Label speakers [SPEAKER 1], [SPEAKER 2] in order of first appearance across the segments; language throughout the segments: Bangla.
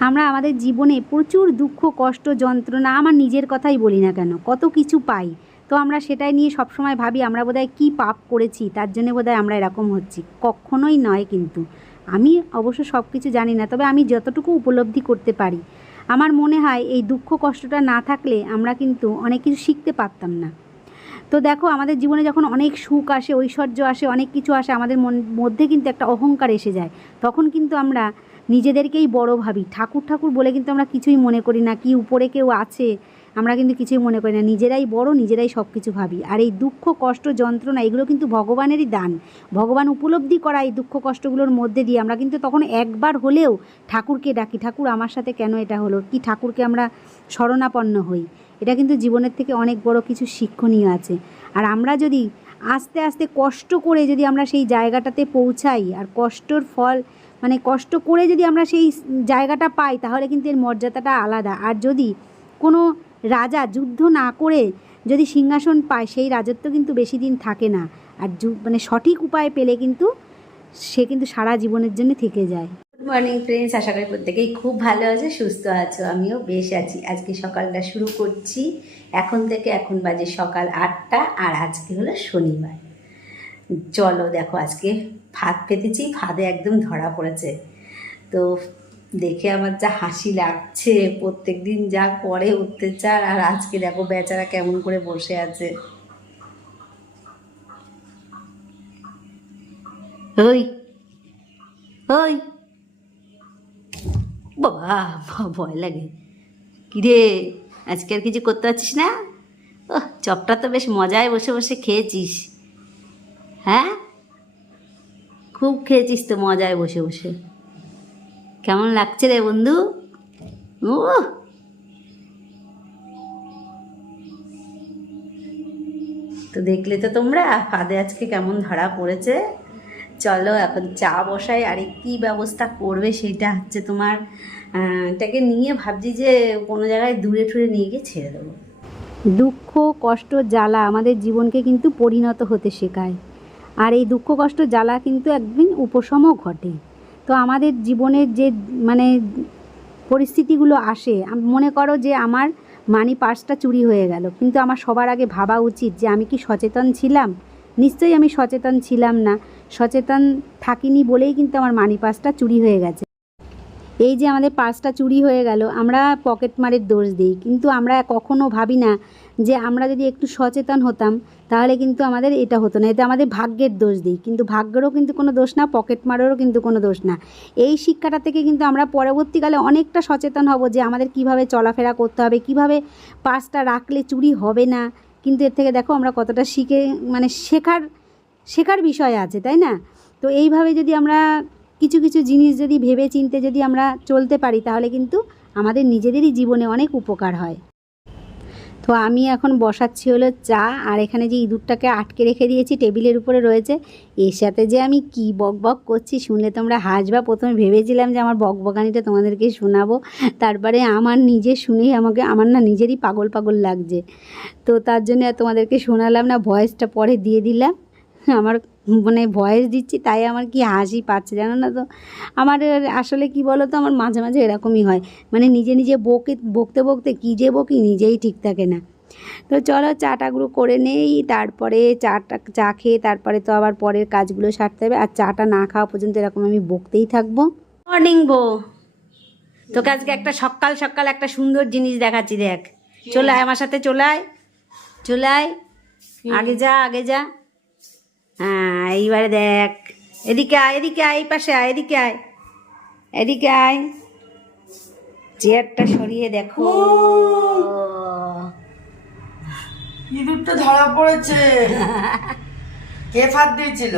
[SPEAKER 1] আমরা আমাদের জীবনে প্রচুর দুঃখ, কষ্ট, যন্ত্রণা, আমার নিজের কথাই বলি না কেন, কত কিছু পাই। তো আমরা সেটাই নিয়ে সবসময় ভাবি, আমরা বোধহয় কী পাপ করেছি, তার জন্য বোধহয় আমরা এরকম হচ্ছি। কখনোই নয় কিন্তু। আমি অবশ্য সব কিছু জানি না, তবে আমি যতটুকু উপলব্ধি করতে পারি। আমার মনে হয়, এই দুঃখ, কষ্টটা না থাকলে আমরা কিন্তু অনেক কিছু শিখতে পারতাম না। তো দেখো, আমাদের জীবনে যখন অনেক সুখ আসে, ঐশ্বর্য আসে, অনেক কিছু আসে, আমাদের মন- মধ্যে কিন্তু একটা অহংকার এসে যায়। তখন কিন্তু আমরা নিজেদেরকেই বড় ভাবি। ঠাকুর ঠাকুর বলে কিন্তু আমরা কিছুই মনে করি না। কি উপরে কেউ আছে, আমরা কিন্তু কিছুই মনে করি না। নিজেরাই বড়, নিজেরাই সব কিছু ভাবি। আর এই দুঃখ, কষ্ট, যন্ত্রণা, এগুলো কিন্তু ভগবানেরই দান। ভগবান উপলব্ধি করা এই দুঃখ, কষ্টগুলোর মধ্যে দিয়ে আমরা কিন্তু তখন একবার হলেও ঠাকুরকে ডাকি, ঠাকুর, আমার সাথে কেন এটা হলো? কি ঠাকুরকে আমরা শরণাপন্ন হই? এটা কিন্তু জীবনের থেকে অনেক বড় কিছু শিক্ষণীয় আছে। আর আমরা যদি আস্তে আস্তে কষ্ট করে যদি আমরা সেই জায়গাটাতে পৌঁছাই, আর কষ্টর ফল মানে কষ্ট করে যদি আমরা সেই জায়গাটা পাই, তাহলে কিন্তু এর মর্যাদাটা আলাদা। আর যদি কোনো রাজা যুদ্ধ না করে যদি সিংহাসন পায়, সেই রাজত্ব কিন্তু বেশি দিন থাকে না। আর মানে সঠিক উপায় পেলে কিন্তু সে কিন্তু সারা জীবনের জন্য থেকে যায়। মর্নিং ফ্রেন্ডস আশা করি প্রত্যেকেই খুব ভালো আছে, সুস্থ আছো। আমিও বেশ আছি। আজকে সকালটা শুরু করছি। এখন থেকে এখন বাজে সকাল আটটা, আর আজকে হলো শনিবার। চলো দেখো, আজকে ফাঁদ পেতেছি ফাঁদে একদম ধরা পড়েছে। তো দেখে আমার যা হাসি লাগছে প্রত্যেক দিন যা করে অত্যাচার, আর আজকে দেখো বেচারা কেমন করে বসে আছে। ওই ওই বাবা ভয় লাগে। কিরে, আজকে আর কিছু করতে পারছিস না? ও চপটা তো বেশ মজায় বসে বসে খেয়েছিস। হ্যাঁ? খুব খেয়েছিস তো মজায় বসে বসে। কেমন লাগছে রে বন্ধু? ও তো দেখলে তো তোমরা, ফাঁদে আজকে কেমন ধরা পড়েছে। চলো, এখন চা বসাই। আর কী ব্যবস্থা করবে সেটা হচ্ছে তোমার এটাকে নিয়ে ভাবছি যে কোনো জায়গায় দূরে ঠুরে নিয়ে গিয়ে ছেড়ে দেবো। দুঃখ, কষ্ট, জ্বালা আমাদের জীবনকে কিন্তু পরিণত হতে শেখায়। আর এই দুঃখ, কষ্ট, জ্বালা কিন্তু একদিন উপশমও ঘটে। তো আমাদের জীবনের যে মানে পরিস্থিতিগুলো আসে মনে করো যে আমার মানি পার্সটা চুরি হয়ে গেল, কিন্তু আমার সবার আগে ভাবা উচিত যে আমি কি সচেতন ছিলাম? নিশ্চয়ই আমি সচেতন ছিলাম না। সচেতন থাকিনি বলেই কিন্তু আমার মানি পার্সটা চুরি হয়ে গেছে। এই যে আমাদের পার্সটা চুরি হয়ে গেল, আমরা পকেট মারের দোষ দিই। কিন্তু আমরা কখনো ভাবি না যে আমরা যদি একটু সচেতন হতাম, তাহলে কিন্তু আমাদের এটা হতো না। এতে আমাদের ভাগ্যের দোষ দিই। কিন্তু ভাগ্যেরও কিন্তু কোনো দোষ না পকেট মারেরও কিন্তু কোনো দোষ না। এই শিক্ষাটা থেকে কিন্তু আমরা পরবর্তীকালে অনেকটা সচেতন হব যে আমাদের কীভাবে চলাফেরা করতে হবে, কীভাবে পার্সটা রাখলে চুরি হবে না। কিন্তু এর থেকে দেখো আমরা কতটা শিখে মানে শেখার শেখার বিষয় আছে, তাই না? তো এইভাবে যদি আমরা কিছু কিছু জিনিস যদি ভেবে চিনতে যদি আমরা চলতে পারি, তাহলে কিন্তু আমাদের নিজেদেরই জীবনে অনেক উপকার হয়। তো আমি এখন বসাচ্ছি হলো চা, আর এখানে যে ইঁদুরটাকে আটকে রেখে দিয়েছি, টেবিলের উপরে রয়েছে, এর সাথে যে আমি কি বক বক করছি, শুনলে তোমরা হাসবা। প্রথমে ভেবেছিলাম যে আমার বক বকানিটা তোমাদেরকে শোনাবো, তারপরে আমার নিজে শুনেই আমাকে, আমার না নিজেরই পাগল পাগল লাগছে। তো তার জন্য তোমাদেরকে শোনালাম না, ভয়েসটা পরে দিয়ে দিলাম। আমার মানে ভয়েস দিচ্ছি তাই আমার কি হাসি পাচ্ছে জানো না তো? আমার আসলে কি বলো তো আমার মাঝে মাঝে এরকমই হয়। মানে নিজে নিজে বকে বকতে বকতে কী যে বকি নিজেই ঠিক থাকে না। তো চলো চাটাগুলো করে নেই তারপরে চাটা চা খেয়ে তারপরে তো আবার পরের কাজগুলো সারতে হবে। আর চাটা না খাওয়া পর্যন্ত এরকম আমি বকতেই থাকব। মর্নিং বো। তোকে আজকে একটা সকাল সকাল একটা সুন্দর জিনিস দেখাচ্ছি দেখ। চলে আয় আমার সাথে চলে আয়। চলে আয়। আগে যা আগে যা। হ্যাঁ এইবারে দেখ। এদিকে আয় এদিকে আয় এই পাশে আয় এদিকে আয়। এদিকে আয়। চেয়ারটা সরিয়ে দেখো।
[SPEAKER 2] ইঁদুরটা ধরা পড়েছে। কে ফাঁদ দিয়েছিল?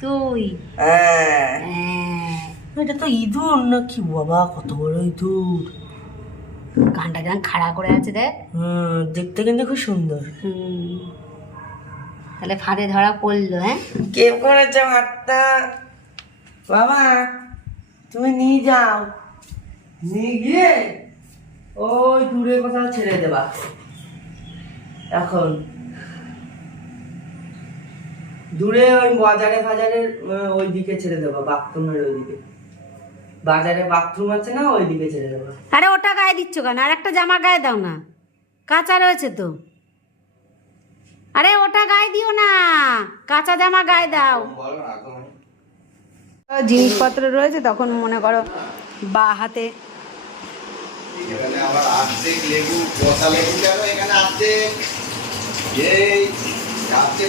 [SPEAKER 1] তুই।
[SPEAKER 2] হ্যাঁ।
[SPEAKER 1] হ্যাঁ।
[SPEAKER 2] এটা তো ইঁদুর না কি বাবা কত বড় ইঁদুর।
[SPEAKER 1] গানটা গান খাড়া করে আছে দেখ।
[SPEAKER 2] হুম দেখতে কিন্তু খুব সুন্দর।
[SPEAKER 1] হুম। তাহলে ফাঁদে ধরা পড়ল হ্যাঁ?
[SPEAKER 2] কে করেছে ভাতটা? বাবা তুমি নিয়ে যাও। নিয়ে গিয়ে ওই দূরে কোথাও ছেড়ে দেবা। এখন। দূরে ওই বাজারে ফাজারের ওই দিকে ছেড়ে দেবা বাথরুমের ওই দিকে বাজারে বাথরুম আছে না ওই দিকে ছেড়ে যাব
[SPEAKER 1] আরে ওটা গায়ে দিচ্ছ কেন? আর একটা জামা গায়ে দাও না। কাঁচা রয়েছে তো। আরে ওটা গায়ে দিও না। কাঁচা জামা গায়ে দাও। জিনিসপত্র রয়েছে তখন মনে করো বা হাতে।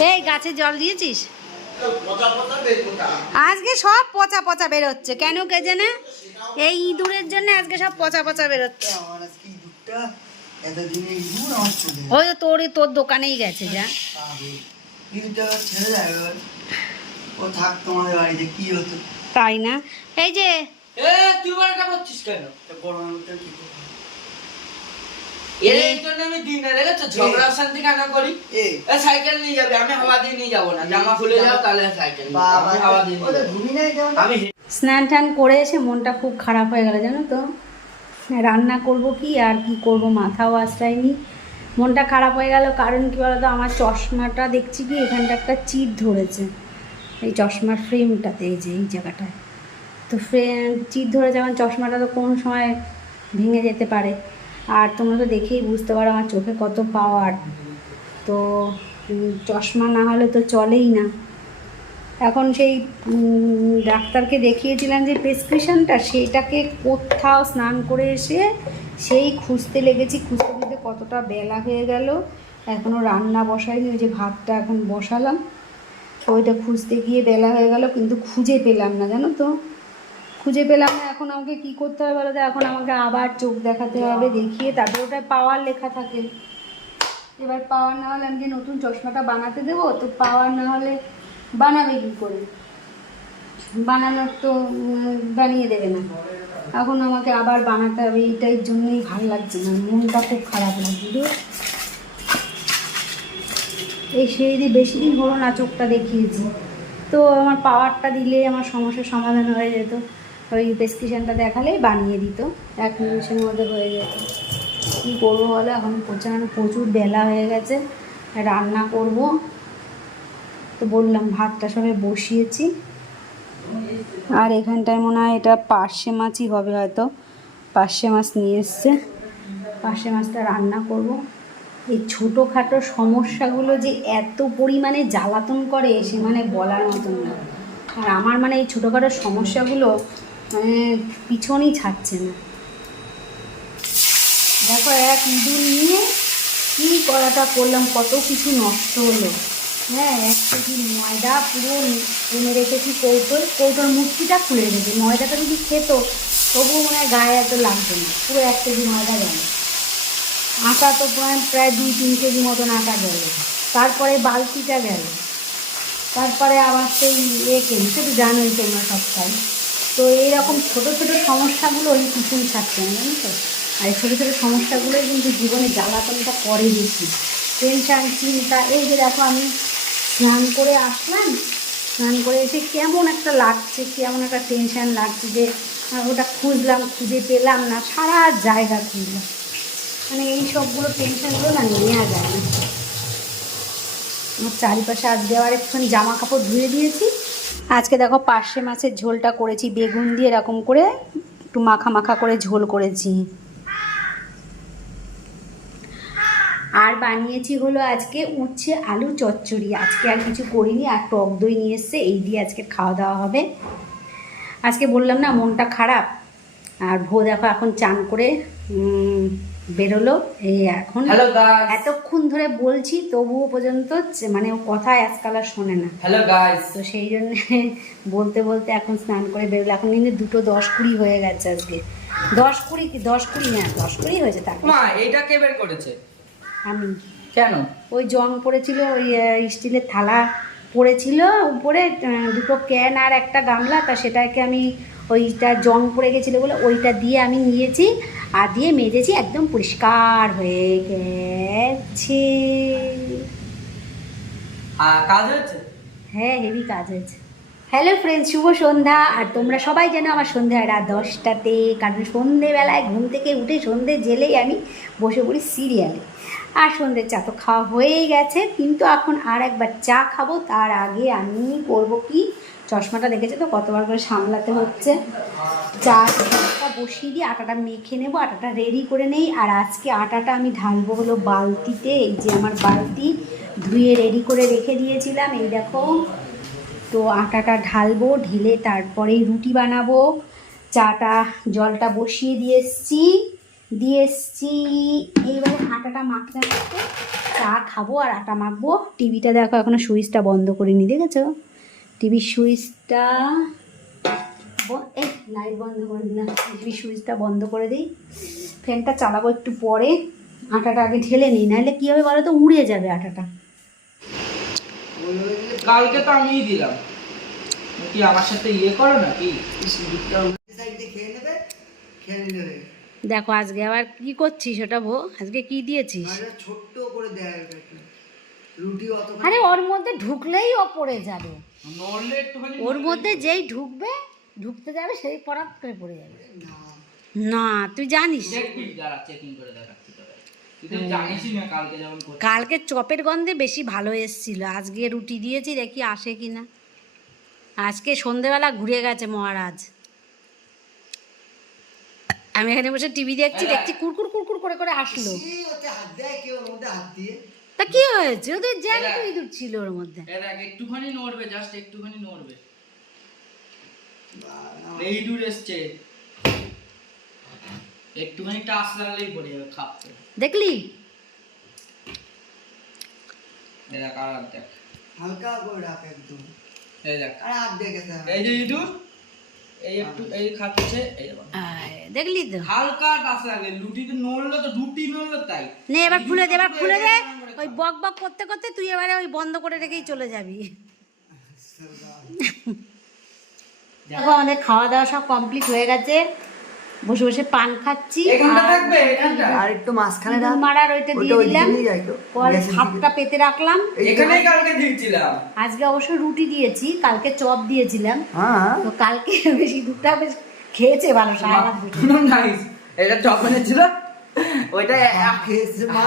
[SPEAKER 3] এই
[SPEAKER 1] গাছে জল দিয়েছিস? আজকে সব পচা পচা বেরোচ্ছে কেন কে জানে? এই ইঁদুরের জন্য আজকে সব পচা পচা বেরোচ্ছে
[SPEAKER 2] আমার আজকে ইঁদুরটা এতদিনে ইঁদুর আমার চলে
[SPEAKER 1] ওই তো তোর তোর দোকানেই গেছে যা।
[SPEAKER 2] যাবে ইঁদুরটা আবার ছেড়ে যায় এবার। ও থাক তোমাদের বাড়িতে কি হতো?
[SPEAKER 1] তাই না? এই যে
[SPEAKER 2] তুই বারটা করছিস কেন? গরমটা কি করব?
[SPEAKER 4] এই জন্য আমি দিন না দেখেছ ঝগড়া শান্তি কেন করি?
[SPEAKER 2] এ
[SPEAKER 4] এ সাইকেল নিয়ে যাবে আমি হাওয়া দিয়ে নিয়ে যাব না। জামা খুলে যাও তাহলে সাইকেল নিয়ে যাব।
[SPEAKER 2] বাবা
[SPEAKER 4] আমি হাওয়া দিয়ে নিয়ে
[SPEAKER 2] ওটা
[SPEAKER 4] যাব।
[SPEAKER 2] ঘুমি নাই যেমন
[SPEAKER 4] আমি
[SPEAKER 1] স্নান টান করে এসে মনটা খুব খারাপ হয়ে গেল জানো তো? রান্না করব কি আর কি করব মাথাও আশ্রয়নি। মনটা খারাপ হয়ে গেল, কারণ কি বলতো, আমার চশমাটা দেখছি কি, এখানটা একটা চিট ধরেছে। এই চশমার ফ্রেমটাতে, এই যে, এই জায়গাটায়। তো ফ্রেম চিট ধরেছে আমার চশমাটা তো কোন সময় ভেঙে যেতে পারে। আর তোমরা তো দেখেই বুঝতে পারো, আমার চোখে কত পাওয়ার তো চশমা না হলে তো চলেই না। এখন সেই ডাক্তারকে দেখিয়েছিলাম যে প্রেসক্রিপশনটা, সেটাকে কোথাও স্নান করে এসে সেই খুঁজতে লেগেছি, খুঁজতে খুঁজতে কতটা বেলা হয়ে গেল। এখনও রান্না বসাইনি, ওই যে ভাতটা এখন বসালাম। ওইটা খুঁজতে গিয়ে বেলা হয়ে গেল, কিন্তু খুঁজে পেলাম না, জানো তো? খুঁজে পেলাম না, এখন আমাকে কি করতে হবে বলো তো? এখন আমাকে আবার চোখ দেখাতে হবে, দেখিয়ে তারপরে ওটায় পাওয়ার লেখা থাকে। এবার পাওয়ার না হলে আমি যে নতুন চশমাটা বানাতে দেবো, তো পাওয়ার না হলে বানাবে কী করে? বানানোর তো বানিয়ে দেবে না। এখন আমাকে আবার বানাতে হবে, এইটার জন্যই ভালো লাগছে না, মনটা খুব খারাপ লাগছে, বুঝলো? এই সেই দিয়ে বেশি দিন হলো না চোখটা দেখিয়েছি। তো আমার পাওয়ারটা দিলে আমার সমস্যার সমাধান হয়ে যেত। ওই প্রেসক্রিপশানটা দেখালেই বানিয়ে দিত। এক নিমিষের মধ্যে হয়ে যেত। কী করব বলো? এখন প্রচুর প্রচুর বেলা হয়ে গেছে। রান্না করব। তো বললাম, ভাতটা সবে বসিয়েছি। আর এখানটায় মনে হয় এটা পার্শে মাছই হবে হয়তো। পার্শে মাছ নিয়ে এসছে। পার্শে মাছটা রান্না করব। এই ছোটোখাটো সমস্যাগুলো যে এত পরিমাণে জ্বালাতন করে, সে মানে বলার মতন না। আর আমার মানে এই ছোটোখাটো সমস্যাগুলো মানে পিছনই ছাড়ছে না। দেখো, এক ইঁদুর নিয়ে কী করাটা করলাম, কত কিছু নষ্ট হলো। হ্যাঁ এক কেজি ময়দা পুরো এনে রেখেছি কৌটোর কৌটোর মুক্তিটা খুলে রেখেছি ময়দাটা যদি খেত, তবুও মনে হয় গায়ে এত লাগতো না। পুরো এক কেজি ময়দা গেল। আটা তো প্রায় প্রায় দুই, তিন কেজি মতন আটা গেল। তারপরে বালতিটা গেল। তারপরে আবার সেই এ কিনি সে তো জানোই তোমরা সবটাই। তো এইরকম ছোটো ছোটো সমস্যাগুলো ওই কিছুই থাকছে না, জানো তো? আর এই ছোটো ছোটো সমস্যাগুলোই কিন্তু জীবনে জ্বালাতনটা করে বেশি। টেনশান, চিন্তা, এই যে দেখো আমি স্নান করে আসলাম স্নান করে এসে কেমন একটা লাগছে, কেমন একটা টেনশান লাগছে যে ওটা খুঁজলাম, খুঁজে পেলাম না, সারা জায়গা খুঁজলাম। মানে এই সবগুলো টেনশনগুলো না নেওয়া যায় না। আমার চারিপাশে আজকে দেওয়ার একটুখানি জামা কাপড় ধুয়ে দিয়েছি। আজকে দেখো পার্শে মাছের ঝোলটা করেছি, বেগুন দিয়ে এরকম করে একটু মাখা মাখা করে ঝোল করেছি। আর বানিয়েছি হলো আজকে উচ্ছে আলু চচ্চড়ি। আজকে আর কিছু করিনি আর টক দই নিয়ে এসছে এই দিয়ে আজকে খাওয়া দাওয়া হবে। আজকে বললাম না মনটা খারাপ। আর ভো দেখো এখন চান করে বেরোলো। এই এখন এতক্ষণ ধরে বলছি তবুও পর্যন্ত মানে ও কথা আজকাল আর শোনে না।
[SPEAKER 4] হ্যালো গাইস
[SPEAKER 1] তো সেই জন্য বলতে বলতে এখন স্নান করে বেরোলো। এখন কিন্তু দুটো দশ কুড়ি হয়ে গেছে আজকে। দশ কুড়ি কি? দশ কুড়ি না দশ কুড়ি হয়েছে তার
[SPEAKER 4] মা এটা কে বের করেছে?
[SPEAKER 1] আমি।
[SPEAKER 4] কেন?
[SPEAKER 1] ওই জং পড়েছিল ওই স্টিলের থালা পড়েছিল উপরে দুটো ক্যান আর একটা গামলা তা সেটাকে আমি ওইটা জং পড়ে গেছিল বলে ওইটা দিয়ে আমি নিয়েছি আর দিয়ে মেজেছি একদম পরিষ্কার হয়ে গেছে।
[SPEAKER 4] কাজ
[SPEAKER 1] হ্যাঁ হেভি কাজ হয়েছে। হ্যালো ফ্রেন্ড শুভ সন্ধ্যা। আর তোমরা সবাই জানো আমার সন্ধ্যা হয় রাত দশটাতে কারণ সন্ধেবেলায় ঘুম থেকে উঠে সন্ধে জেলেই আমি বসে পড়ি সিরিয়ালে আর সন্ধ্যের চা তো খাওয়া হয়েই গেছে, কিন্তু এখন আর একবার চা খাব, তার আগে আমি করব কি? চশমাটা দেখেছে তো? কতবার করে সামলাতে হচ্ছে। চাটা বসিয়ে দিয়ে আটাটা মেখে নেব, আটাটা রেডি করে নেই। আর আজকে আটাটা আমি ঢালবো হলো বালতিতে, এই যে আমার বালতি ধুয়ে রেডি করে রেখে দিয়েছিলাম, এই দেখো। তো আটাটা ঢালবো, ঢেলে তারপরেই রুটি বানাবো। চাটা, জলটা বসিয়ে দিয়ে এসছি। দিয়ে এসছি। এইবারে আটাটা মাখতে মাখতে চা খাব আর আটা মাখবো। টিভিটা দেখো এখনও সুইচটা বন্ধ করিনি দেখেছ? টিভির সুইচটা ব- এই লাইট বন্ধ করে দিলাম। টিভির সুইচটা বন্ধ করে দিই। ফ্যানটা চালাবো একটু পরে। আটাটা আগে ঢেলে নিই নাহলে কী হবে বলো তো উড়ে যাবে আটাটা।
[SPEAKER 4] কালকে তো আমিই দিলাম। কি আমার সাথে ইয়ে করো নাকি?
[SPEAKER 2] খেয়ে নেবে খেয়ে গেছে।
[SPEAKER 1] দেখো আজকে আবার কি করছিস ওটা ভো আজকে কি দিয়েছিস?
[SPEAKER 2] ছোট্ট করে দেয় রুটি
[SPEAKER 1] আরে ওর মধ্যে ঢুকলেই ও পড়ে যাবে। ওর মধ্যে যেই ঢুকবে ঢুকতে যাবে সেই পরাত করে পড়ে যাবে।
[SPEAKER 2] না।
[SPEAKER 1] না তুই জানিস?
[SPEAKER 4] দেখবি যারা চেকিং করে দেখাচ্ছি তোরা তুই তো জানিসই না কালকে
[SPEAKER 1] চপের গন্ধে বেশি ভালো এসছিল। আজকে রুটি দিয়েছি দেখি আসে কি না আজকে সন্ধেবেলা ঘুরে গেছে মহারাজ। আমি এখানে বসে টিভি দেখছি দেখছি কুরকুর কুরকুর করে করে আসলো।
[SPEAKER 2] এই ওতে হাত দেয় কেউ ওর মধ্যে হাত দিয়ে।
[SPEAKER 1] তা কি হয়েছে? ওদের জ্যান্ত ইঁদুর ছিল ওর মধ্যে।
[SPEAKER 4] দেখ একটুখানি নড়বে জাস্ট একটুখানি নড়বে। এই দূর এসছে। একটুখানি টাচ লাগলেই পড়ে যাবে খাপতে
[SPEAKER 1] দেখলি?
[SPEAKER 4] এ দেখ আর দেখ।
[SPEAKER 2] হালকা করে রাখ একদম।
[SPEAKER 4] এই দেখ।
[SPEAKER 2] আর হাত দিয়ে
[SPEAKER 4] এই যে ইঁদুর এই একটু এই খাচ্ছে এই দেখো।
[SPEAKER 1] দেখলি তো?
[SPEAKER 4] হালকা টাচ লাগলে লুটিতে নড়লো তো রুটি নড়লো তাই।
[SPEAKER 1] নে এবার খুলে দে এবার খুলে দে। ওই বক বক করতে করতে তুই এবারে ওই বন্ধ করে রেখেই চলে যাবি। দেখো আমাদের খাওয়া দাওয়া সব কমপ্লিট হয়ে গেছে। বসে বসে পান খাচ্ছি। আর
[SPEAKER 2] একটু মাঝখানে
[SPEAKER 1] মারার ওইটা দিয়ে দিলাম। পরে হাতটা পেতে রাখলাম। আজকে অবশ্য রুটি দিয়েছি কালকে চপ দিয়েছিলাম।
[SPEAKER 2] হ্যাঁ।
[SPEAKER 1] তো কালকে বেশি দুটা বেশ খেয়েছে ভালো বসে।
[SPEAKER 4] নাইস এটা চপ এনেছিল ওইটা।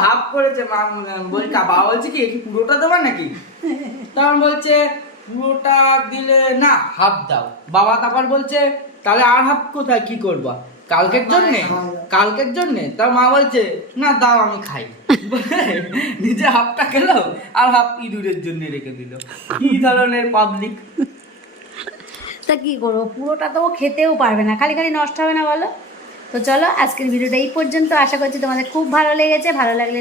[SPEAKER 4] হাফ করেছে মা হয়। বলছি বাবা বলছে কি কি পুরোটা দেবা নাকি? তখন বলছে পুরোটা দিলে না হাফ দাও। বাবা তারপর বলছে তাহলে আর হাফ কোথায় কি করবা? কালকের জন্যে? কালকের জন্যে? তা মা বলছে না দাও আমি খাই। বলে নিজে হাফটা খেলো আর হাফ ইঁদুরের জন্য রেখে দিল। কি ধরনের পাবলিক
[SPEAKER 1] তা কী করব? পুরোটা তো খেতেও পারবে না। খালি খালি নষ্ট হবে না বলো? তো চলো, আজকের ভিডিওটা এই পর্যন্ত। আশা করছি তোমাদের খুব ভালো লেগেছে। ভালো লাগলে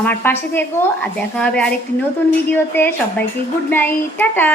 [SPEAKER 1] আমার পাশে থেকো। আর দেখা হবে আরেকটি নতুন ভিডিওতে। সবাইকে গুড নাইট। টাটা!